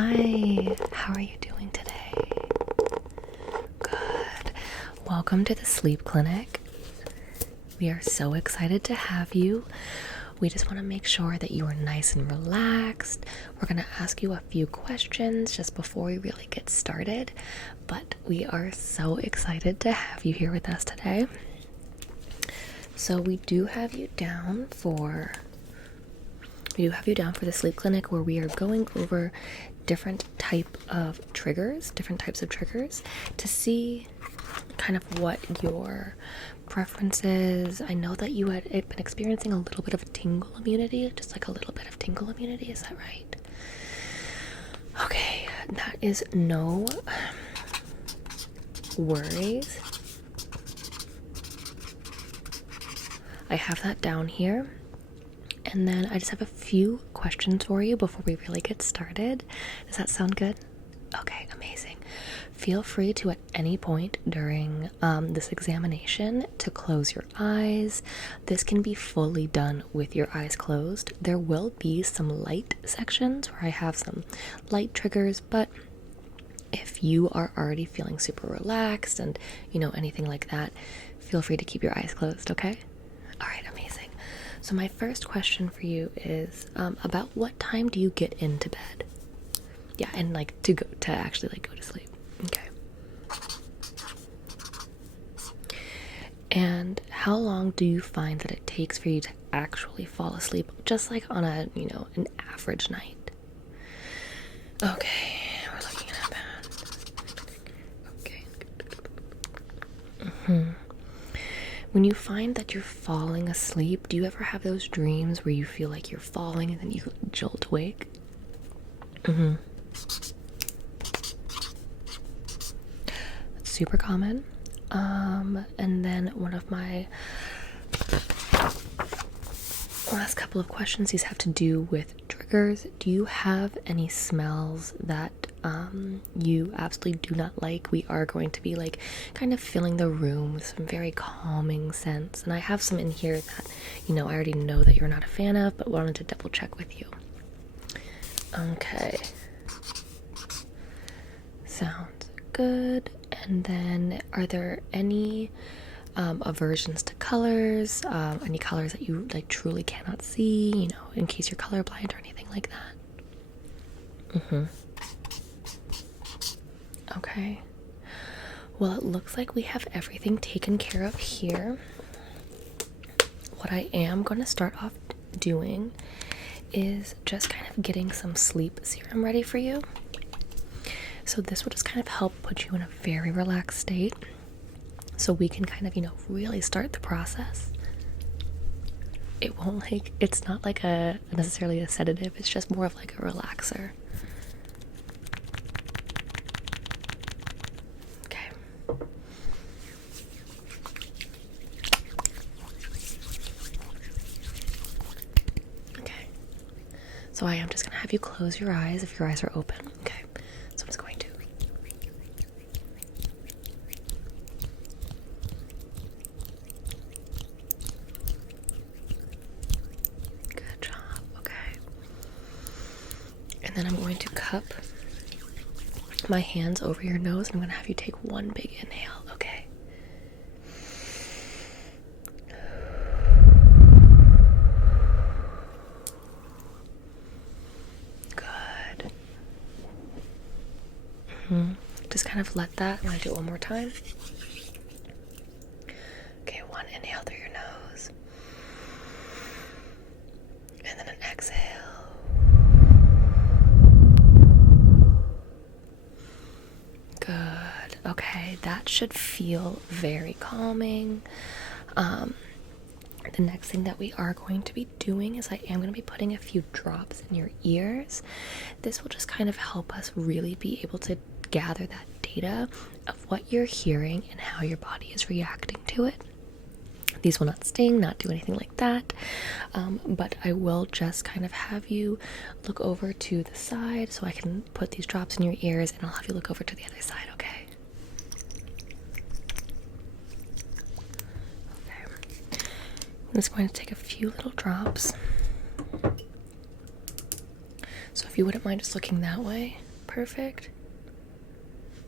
Hi, how are you doing today? Good. Welcome to the sleep clinic. We are so excited to have you. We just want to make sure that you are nice and relaxed. We're going to ask you a few questions just before we really get started, but we are so excited to have you here with us today. So we do have you down for the sleep clinic where we are going over different types of triggers to see kind of what your preference is. I know that you had been experiencing a little bit of tingle immunity, just like a little bit of tingle immunity, is that right? Okay, that is no worries. I have that down here. And then I just have a few questions for you before we really get started. Does that sound good? Okay, amazing. Feel free to at any point during this examination to close your eyes. This can be fully done with your eyes closed. There will be some light sections where I have some light triggers, but if you are already feeling super relaxed and anything like that, feel free to keep your eyes closed, okay? All right, amazing. So my first question for you is about what time do you get into bed? Yeah, and to actually go to sleep. Okay. And how long do you find that it takes for you to actually fall asleep, just like on an average night? Okay, we're looking at that. Okay. When you find that you're falling asleep, do you ever have those dreams where you feel like you're falling and then you jolt awake? That's super common. And then one of my last couple of questions, these have to do with triggers. Do you have any smells that you absolutely do not like? We are going to be kind of filling the room with some very calming scents, and I have some in here that I already know that you're not a fan of, but wanted to double check with you. Okay, sounds good. And then are there any aversions to colors, any colors that you truly cannot see, in case you're colorblind or anything like that? Okay. Well, it looks like we have everything taken care of here. What I am going to start off doing is just kind of getting some sleep serum ready for you. So this will just kind of help put you in a very relaxed state so we can kind of, really start the process. It won't it's not necessarily a sedative, it's just more of a relaxer. So I am just going to have you close your eyes if your eyes are open. Okay, so I'm just going to. Good job, okay. And then I'm going to cup my hands over your nose and I'm going to have you take one big inhale, okay? Just kind of let that. I'm going to do it one more time. Okay, one inhale through your nose. And then an exhale. Good. Okay, that should feel very calming. The next thing that we are going to be doing is I am going to be putting a few drops in your ears. This will just kind of help us really be able to gather that data of what you're hearing and how your body is reacting to it. These will not sting, not do anything like that, but I will just kind of have you look over to the side so I can put these drops in your ears, and I'll have you look over to the other side, okay? I'm just going to take a few little drops. So if you wouldn't mind just looking that way. Perfect.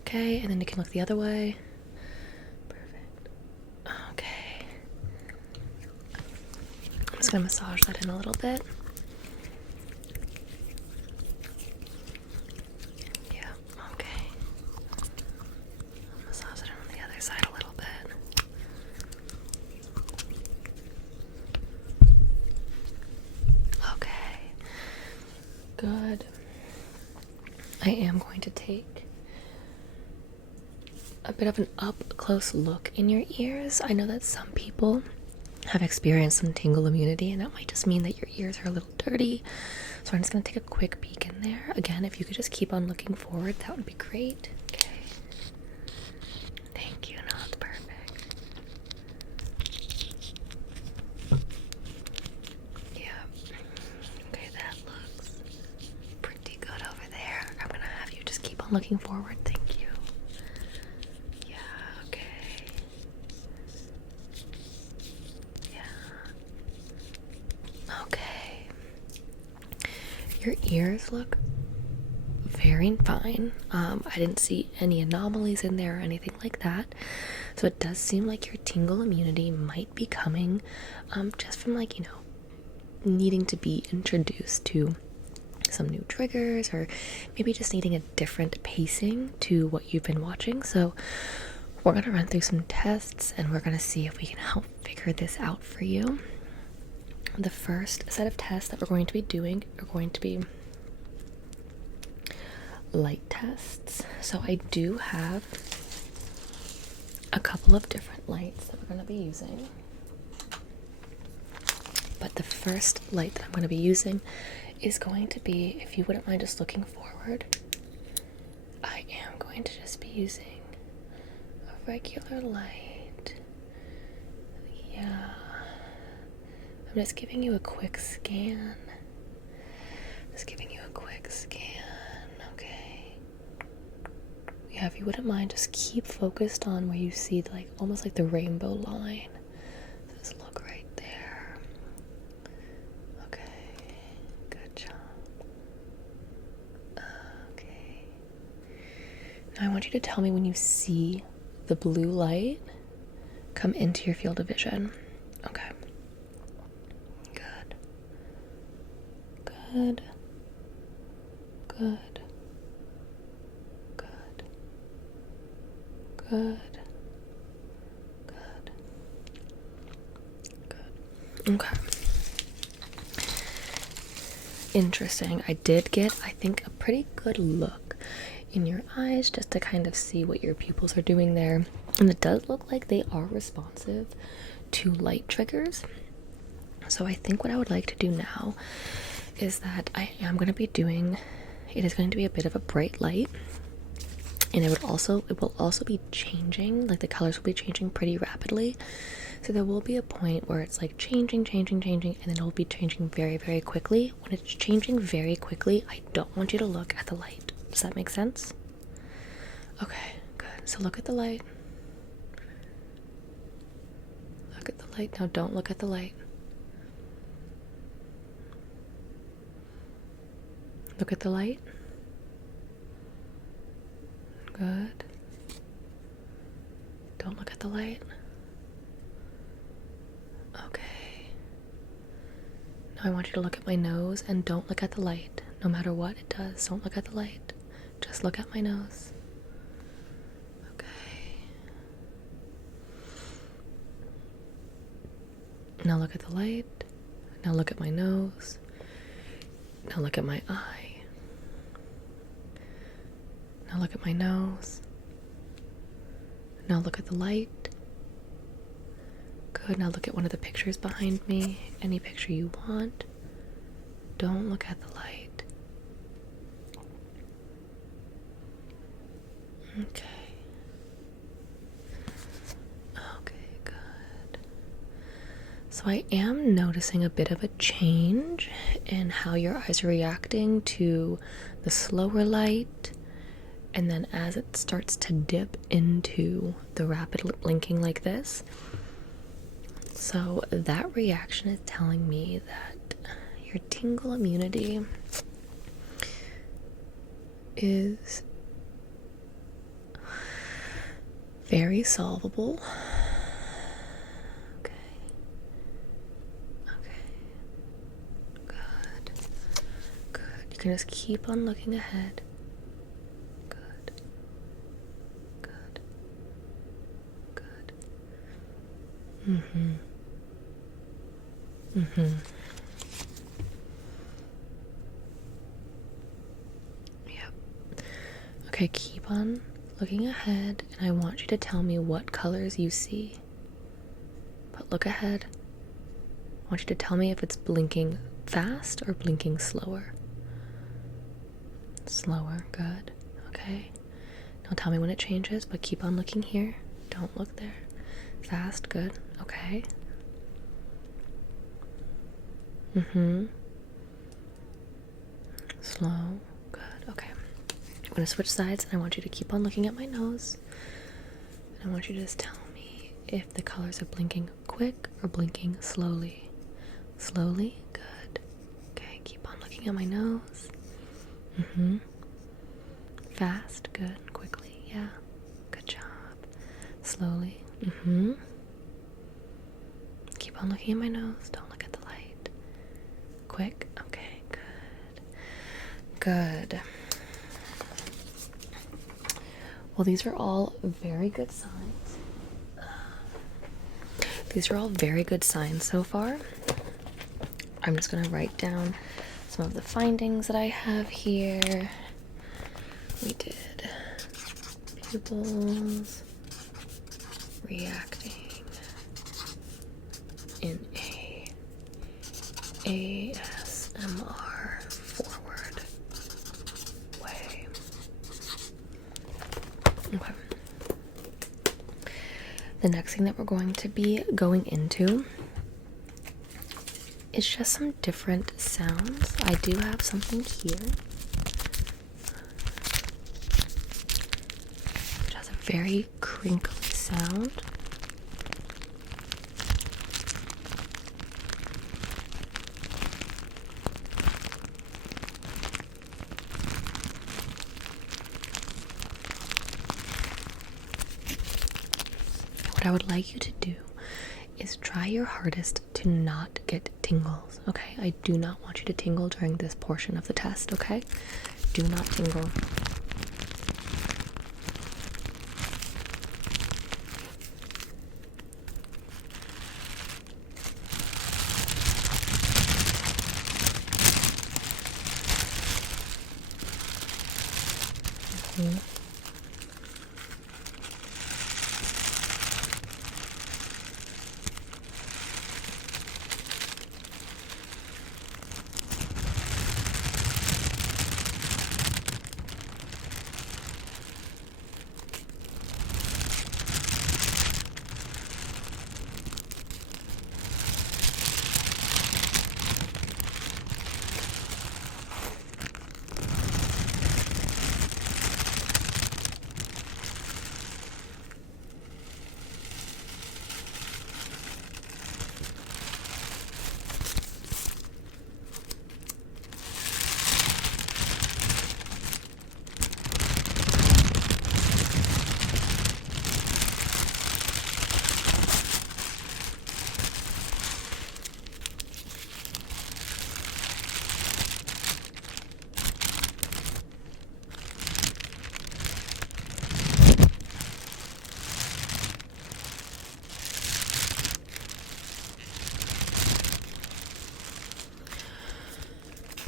Okay, and then you can look the other way. Perfect. Okay. I'm just gonna massage that in a little bit. Yeah, okay. Massage it on the other side a little bit. Okay. Good. I am going to take a bit of an up-close look in your ears. I know that some people have experienced some tingle immunity, and that might just mean that your ears are a little dirty. So I'm just going to take a quick peek in there. Again, if you could just keep on looking forward, that would be great. Okay. Thank you. No, it's perfect. Yeah. Okay, that looks pretty good over there. I'm going to have you just keep on looking forward. Thank you. Yeah, okay. Okay. Your ears look very fine. I didn't see any anomalies in there or anything like that. So it does seem like your tingle immunity might be coming just from, like, you know, needing to be introduced to some new triggers, or maybe just needing a different pacing to what you've been watching. So we're going to run through some tests and we're going to see if we can help figure this out for you. The first set of tests that we're going to be doing are going to be light tests. So I do have a couple of different lights that we're going to be using. But the first light that I'm going to be using is going to be, if you wouldn't mind just looking forward, I am going to just be using a regular light. Yeah. I'm just giving you a quick scan. Okay. Yeah, if you wouldn't mind, just keep focused on where you see, like, almost like the rainbow line. Just look right there. Okay. Good job. Okay. Now I want you to tell me when you see the blue light come into your field of vision. Okay. Good. Good. Good. Good. Good. Good. Good. Okay. Interesting. I did get, I think, a pretty good look in your eyes just to kind of see what your pupils are doing there. And it does look like they are responsive to light triggers. So I think what I would like to do now is that I am going to be doing, it is going to be a bit of a bright light, and it will also be changing, like the colors will be changing pretty rapidly. So there will be a point where it's like changing, and then it will be changing very, very quickly. When it's changing very quickly, I don't want you to look at the light. Does that make sense? Okay, good. So look at the light. Look at the light. Now don't look at the light. Look at the light. Good. Don't look at the light. Okay. Now I want you to look at my nose and don't look at the light. No matter what it does, don't look at the light. Just look at my nose. Okay. Now look at the light. Now look at my nose. Now look at my eye. Now look at my nose. Now look at the light. Good. Now look at one of the pictures behind me. Any picture you want. Don't look at the light. Okay. Okay, good. So I am noticing a bit of a change in how your eyes are reacting to the slower light, and then as it starts to dip into the rapid blinking like this. So that reaction is telling me that your tingle immunity is very solvable. Okay. Good. Good. You can just keep on looking ahead. Good. Good. Good. Yep. Okay, keep on looking ahead, and I want you to tell me what colors you see. But look ahead. I want you to tell me if it's blinking fast or blinking slower. Slower, good. Okay. Now tell me when it changes, but keep on looking here. Don't look there. Fast, good. Okay. Slow, good. Okay. I'm gonna switch sides, and I want you to keep on looking at my nose. And I want you to just tell me if the colors are blinking quick or blinking slowly. Slowly, good. Okay, keep on looking at my nose. Fast, good. Quickly, yeah. Good job. Slowly. Keep on looking at my nose. Don't look at the light. Quick. Okay, good. Good. Well, these are all very good signs. These are all very good signs so far. I'm just going to write down some of the findings that I have here. We did pupils reacting in a ASMR forward way. Okay. The next thing that we're going to be going into is just some different sounds. I do have something here. It has a very crinkly sound. What I would like you to do is try your hardest to not get tingles, okay? I do not want you to tingle during this portion of the test, okay? Do not tingle.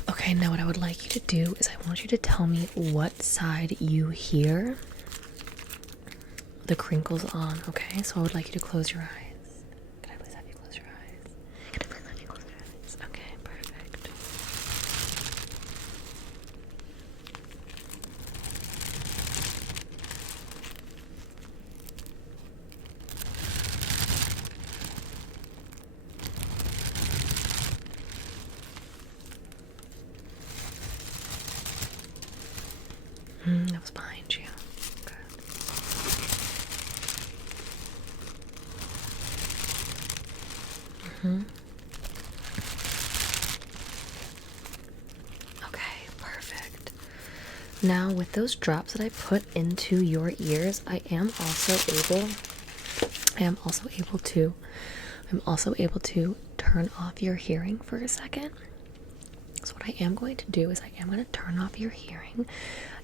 Okay, now what I would like you to do is I want you to tell me what side you hear the crinkles on, okay? So I would like you to close your eyes. Can I please have you close your eyes? Can I please have you close your eyes? Okay, perfect. That was behind you. Good. Okay, perfect. Now with those drops that I put into your ears, I'm also able to turn off your hearing for a second. So what I am going to do is I am going to turn off your hearing.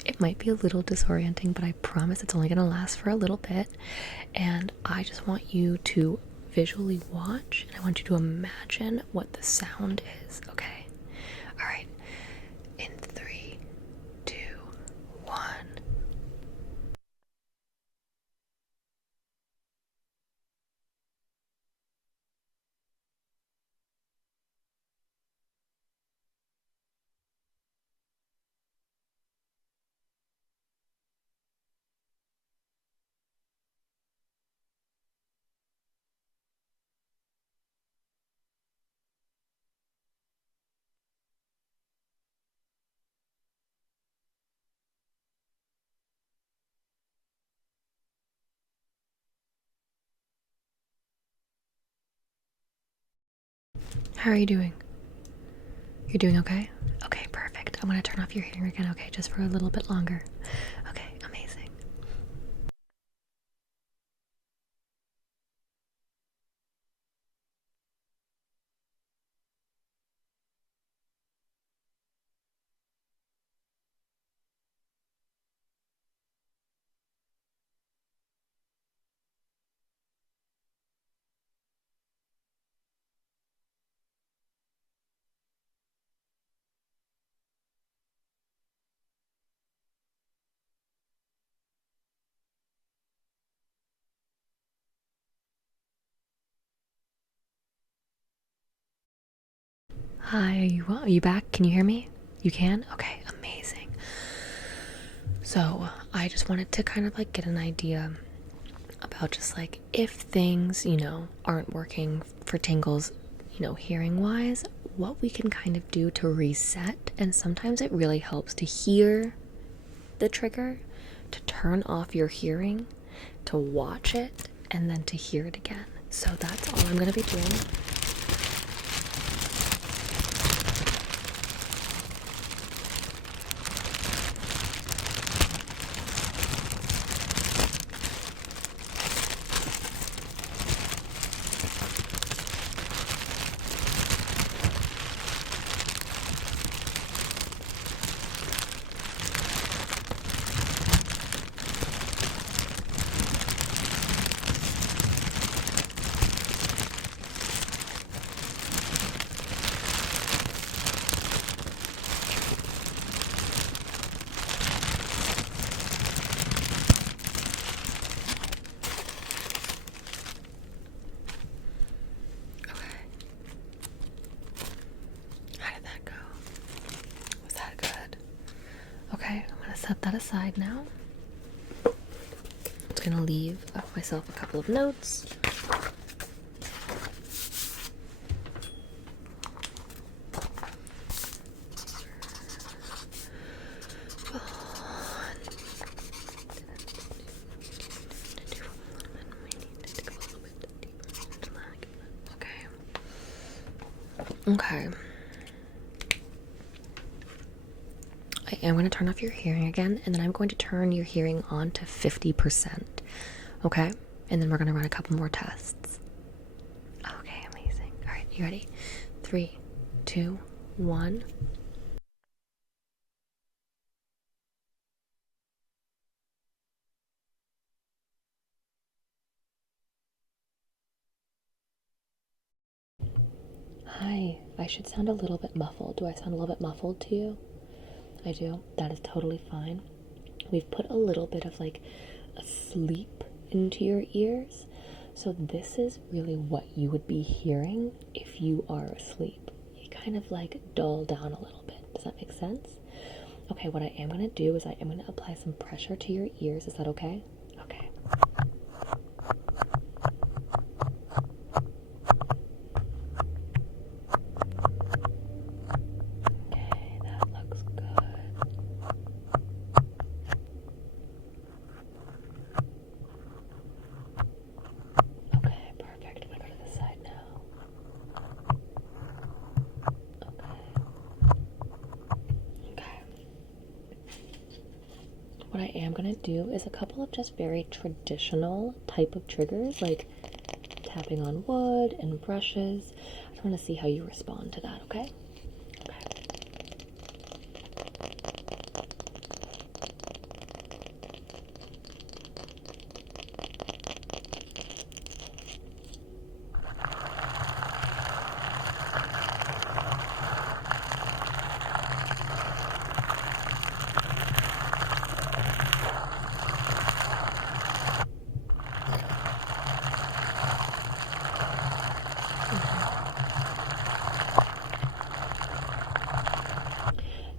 It might be a little disorienting, but I promise it's only going to last for a little bit. And I just want you to visually watch, and I want you to imagine what the sound is, okay? All right. In 3, 2, 1. How are you doing? You're doing okay? Okay, perfect. I'm gonna turn off your hearing again, okay, just for a little bit longer. Okay, amazing. Hi, are you back? Can you hear me? You can? Okay, amazing. So, I just wanted to kind of like get an idea about just like if things, aren't working for tingles, hearing wise, what we can kind of do to reset. And sometimes it really helps to hear the trigger, to turn off your hearing, to watch it, and then to hear it again. So that's all I'm going to be doing. Okay, I'm gonna set that aside now. I'm just gonna leave myself a couple of notes. Okay. I am going to turn off your hearing again, and then I'm going to turn your hearing on to 50%. Okay? And then we're going to run a couple more tests. Okay, amazing. All right, you ready? 3, 2, 1. Hi, I should sound a little bit muffled. Do I sound a little bit muffled to you? I do. That is totally fine. We've put a little bit of like a sleep into your ears. So this is really what you would be hearing if you are asleep. You kind of like dull down a little bit. Does that make sense? Okay, what I am going to do is I am going to apply some pressure to your ears. Is that okay? Okay. Okay, that looks good. Okay, perfect. I'm going to go to the side now. Okay. Okay. do is a couple of just very traditional type of triggers, like tapping on wood and brushes. I just want to see how you respond to that, okay?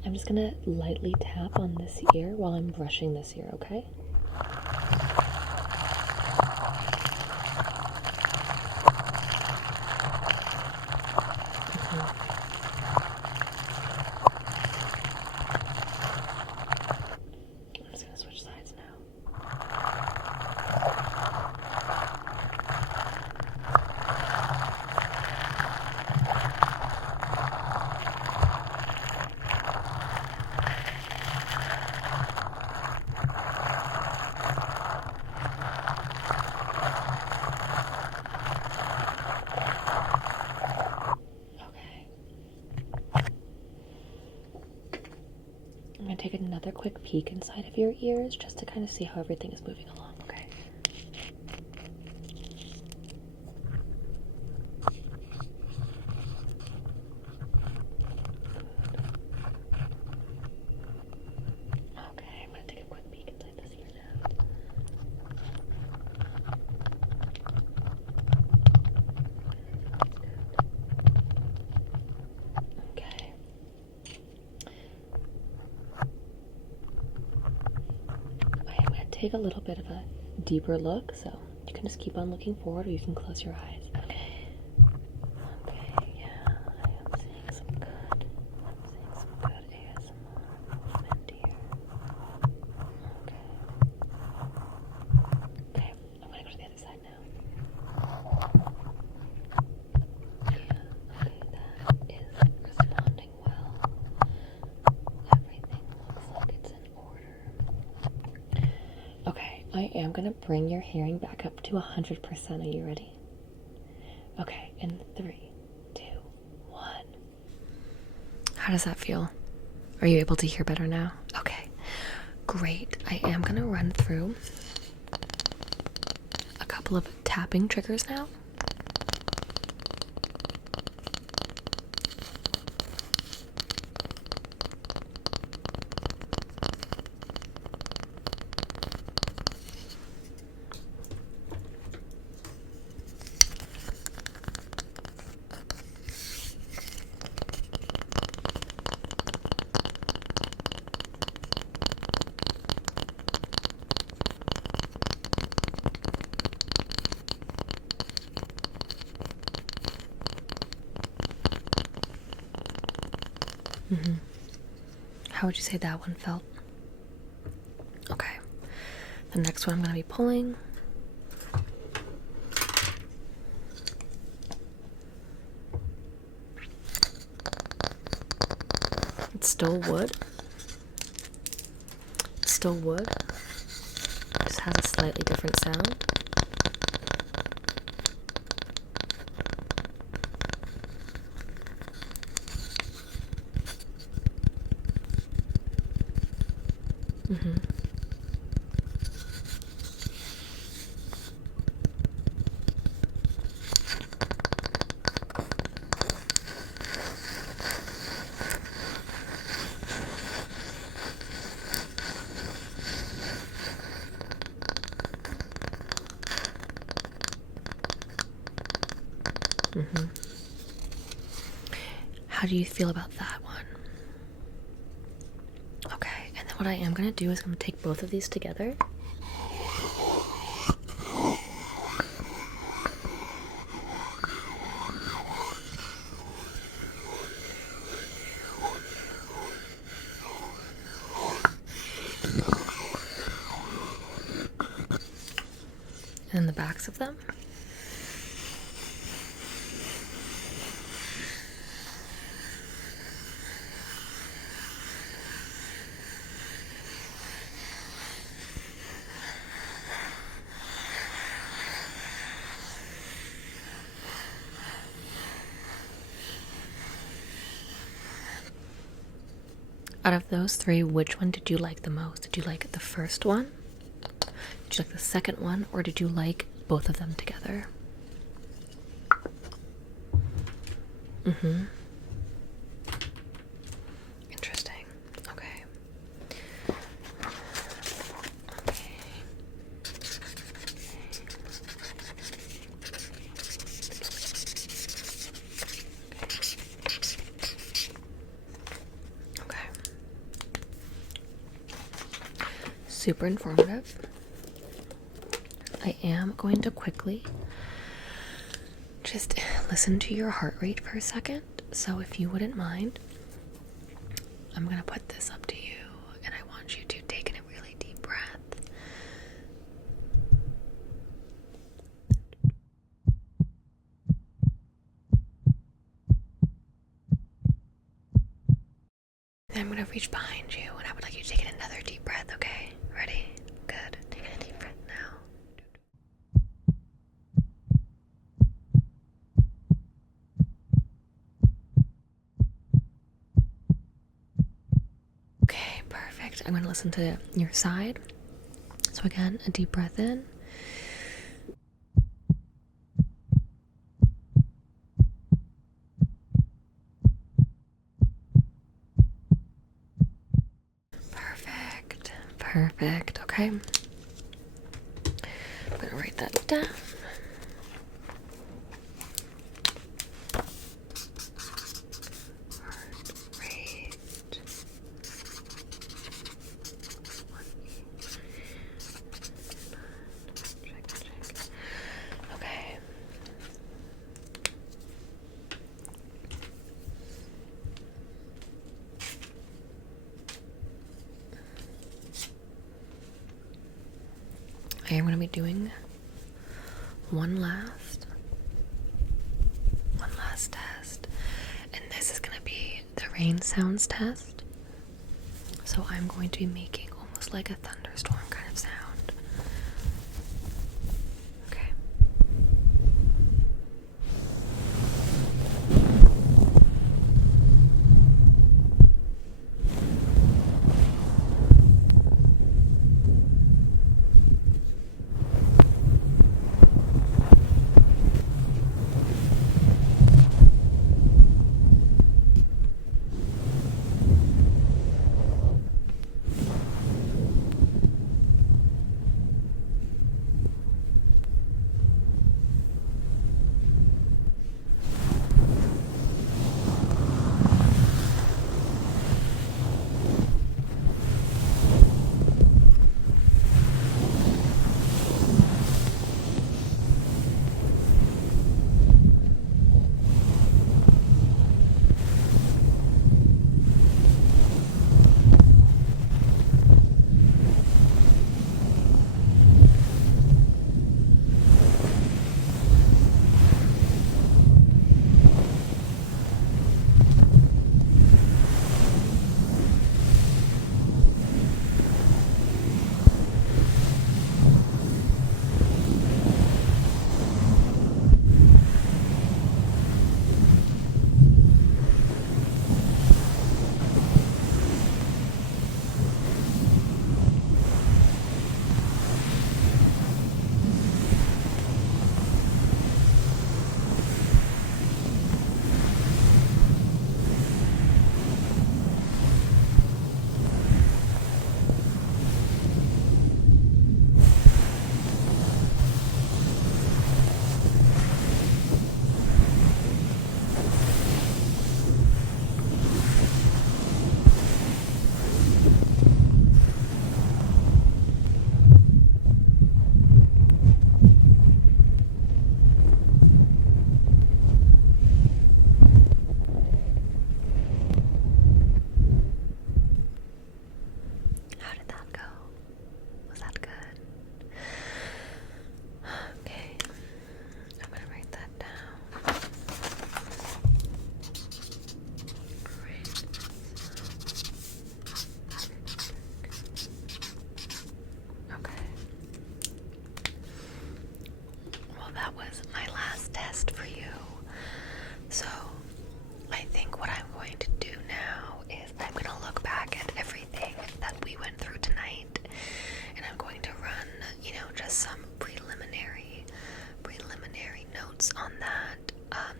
I'm just gonna lightly tap on this ear while I'm brushing this ear, okay? I'm just gonna switch sides now. I'm going to take another quick peek inside of your ears just to kind of see how everything is moving along, okay? Okay, I'm going to take a quick peek inside this ear now. Okay. I'm going to take a little bit of a deeper look, so you can just keep on looking forward or you can close your eyes. Okay. Okay, yeah, I am seeing some good. I'm seeing some good ASMR movement here. Okay. Okay, I'm going to go to the other side now. Yeah, okay, that is responding well. Everything looks like it's in order. Okay, I am going to bring your hearing back up to 100%. Are you ready? Okay, in 3, 2, 1. How does that feel? Are you able to hear better now? Okay, great. I am going to run through a couple of tapping triggers now. How would you say that one felt? Okay. The next one I'm going to be pulling. It's still wood. It's still wood. Just has a slightly different sound. How do you feel about that one? Okay, and then what I am going to do is I'm going to take both of these together. And then the backs of them. Out of those three, which one did you like the most? Did you like the first one? Did you like the second one? Or did you like both of them together? Interesting. Okay. Okay. Super informative. I am going to quickly just listen to your heart rate for a second. So if you wouldn't mind, I'm going to put this up to you, and I want you to take in a really deep breath. Then I'm going to reach behind you, and I would like you to take in another deep breath, okay? Ready? Good. Take in a deep breath now. Okay, perfect. I'm going to listen to your side. So again, a deep breath in. Perfect. Perfect. Okay. I'm going to write that down. I am going to be doing one last test, and this is going to be the rain sounds test. So I'm going to be making almost like a thunderstorm kind of sound. Okay.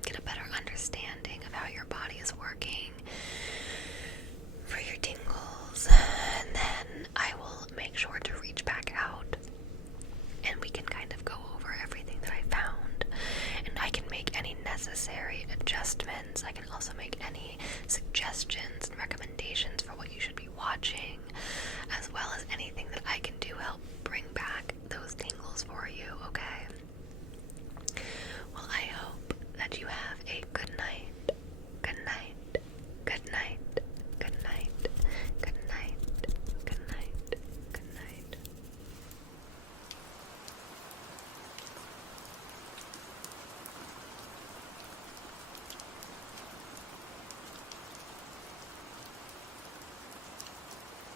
get a better understanding of how your body is working for your tingles. And then I will make sure to reach back out and we can kind of go over everything that I found. And I can make any necessary adjustments. I can also make any suggestions and recommendations for what you should be watching, as well as anything that I can do to help bring back those tingles for you, okay? Well, I hope